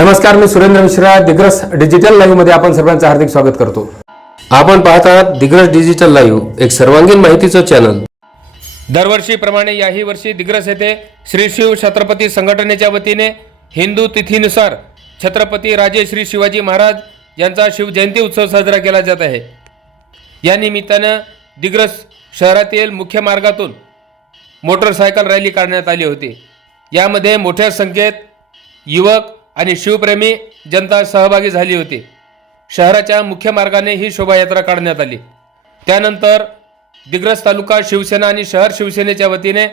नमस्कार मी सुरेंद्र मिश्रा दिग्रस डिजिटल लाईव्हमध्ये आपण सर्वांचं हार्दिक स्वागत करतो. आपण पाहत आहात दिग्रस डिजिटल लाईव्ह एक सर्वांगीण माहितीचं चॅनल दरवर्षीप्रमाणे याही वर्षी दिग्रस येथे श्री शिव छत्रपती संघटनेच्या वतीने हिंदू तिथीनुसार छत्रपती राजे श्री शिवाजी महाराज यांचा शिवजयंती उत्सव साजरा केला जात आहे. या निमित्तानं दिग्रस शहरातील मुख्य मार्गातून मोटरसायकल रॅली काढण्यात आली होती. यामध्ये मोठ्या संख्येत युवक आणि शिवप्रेमी जनता सहभागी झाली होती. शहराच्या मुख्य मार्गाने ही शोभायात्रा काढण्यात आली. त्यानंतर दिग्रस तालुका शिवसेना आणि शहर शिवसेनेच्या वतीने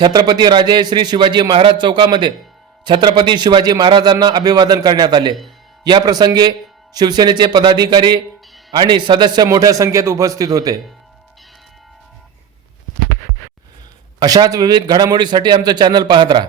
छत्रपती राजे श्री शिवाजी महाराज चौकामध्ये छत्रपती शिवाजी महाराजांना अभिवादन करण्यात आले. या प्रसंगी शिवसेनेचे पदाधिकारी आणि सदस्य मोठ्या संख्येत उपस्थित होते. अशाच विविध घडामोडीसाठी आमचं चॅनल पाहत राहा.